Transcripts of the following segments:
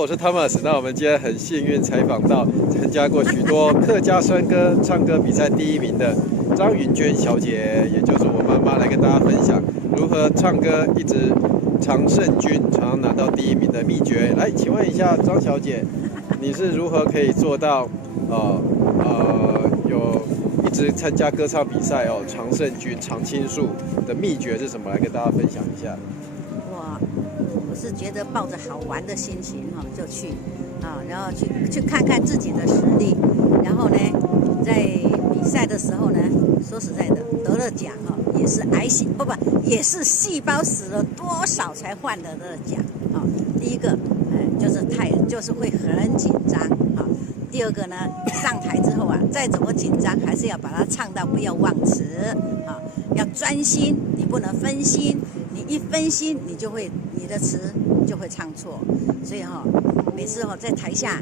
我是 Thomas，那我们今天很幸运采访到参加过许多客家山歌唱歌比赛第1名的张云娟小姐，也就是我妈妈，来跟大家分享如何唱歌一直常胜军，常拿到第1名的秘诀。来，请问一下张小姐，你是如何可以做到有一直参加歌唱比赛哦，常胜军、常青树的秘诀是什么？来跟大家分享一下。我是觉得抱着好玩的心情就去然后去看看自己的实力，然后呢，在比赛的时候呢，说实在的，得了奖也是也是细胞死了多少才换得的奖第一个就是会很紧张第二个呢，上台之后再怎么紧张，还是要把它唱到不要忘词要专心，你不能分心，你一分心，你的词就会唱错。所以每次在台下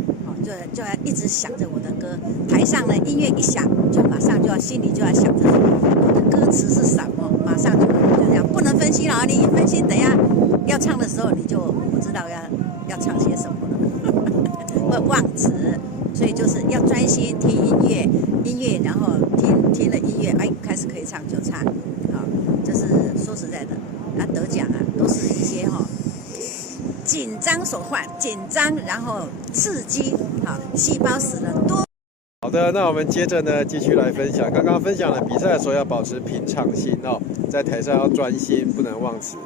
就要一直想着我的歌，台上呢音乐一响，就马上就要心里就要想着我的歌词是什么，马上就这样，不能分心了你一分心，等一下要唱的时候你就不知道要唱些什么了，会忘词。所以就是要专心听音乐，然后听了音乐，开始可以唱就唱，就是说实在的，得奖都是一些紧张所换，紧张然后刺激，细胞死了多。好的，那我们接着呢继续来分享，刚刚分享了比赛的时候要保持平常心在台上要专心，不能忘词。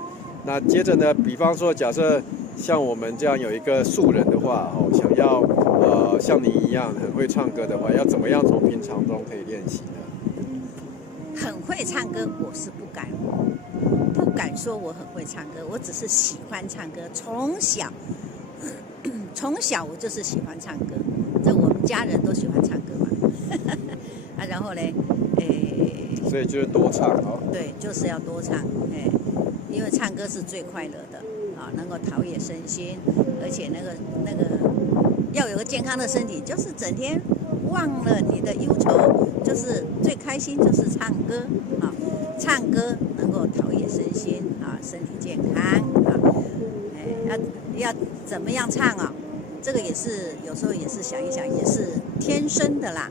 那接着呢，比方说假设像我们这样有一个素人的话想要像你一样很会唱歌的话，要怎么样从平常中可以练习呢？很会唱歌，我是不敢说我很会唱歌，我只是喜欢唱歌。从小我就是喜欢唱歌，这我们家人都喜欢唱歌嘛。然后呢，所以就是多唱对，就是要多唱，因为唱歌是最快乐的能够陶冶身心，而且那个要有个健康的身体，就是整天忘了你的忧愁，就是最开心就是唱歌唱歌能够陶冶身心身体健康要怎么样唱这个也是有时候也是想一想，也是天生的啦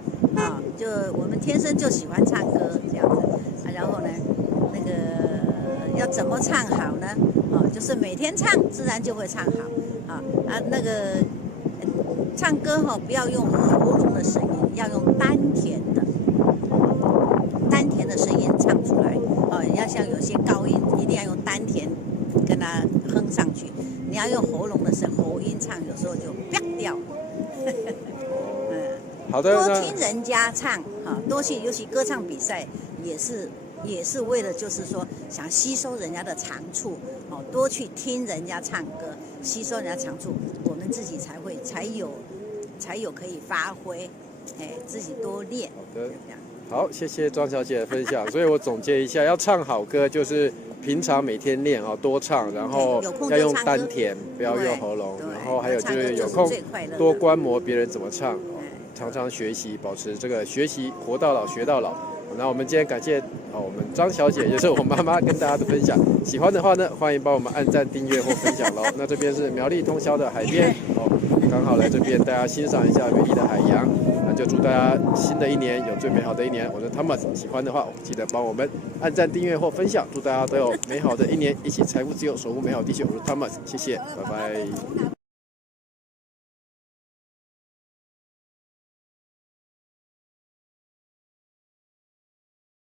就我们天生就喜欢唱歌这样子然后呢，那个要怎么唱好呢就是每天唱，自然就会唱好那个唱歌不要用喉咙的声音，要用丹田的声音唱出来要像有些高音一定要用丹田跟它哼上去，你要用喉咙的喉音唱，有时候就啪掉好的，多听人家唱多去，尤其歌唱比赛也是为了就是说想吸收人家的长处多去听人家唱歌，吸收人家长处，我们自己才有可以发挥自己多练。好的，好，谢谢庄小姐的分享。所以我总结一下，要唱好歌就是平常每天练多唱，然后要用丹田，不要用喉咙，然后还有就是有空多观摩别人怎么唱常常学习，保持这个学习活到老学到老。那我们今天感谢我们张小姐，也就是我妈妈跟大家的分享。喜欢的话呢，欢迎帮我们按赞、订阅或分享喽。那这边是苗栗通霄的海边刚好来这边大家欣赏一下美丽的海洋。那就祝大家新的一年有最美好的一年。我是 Thomas， 喜欢的话记得帮我们按赞、订阅或分享。祝大家都有美好的一年，一起财富自由，守护美好地球。我是 Thomas， 谢谢，拜拜。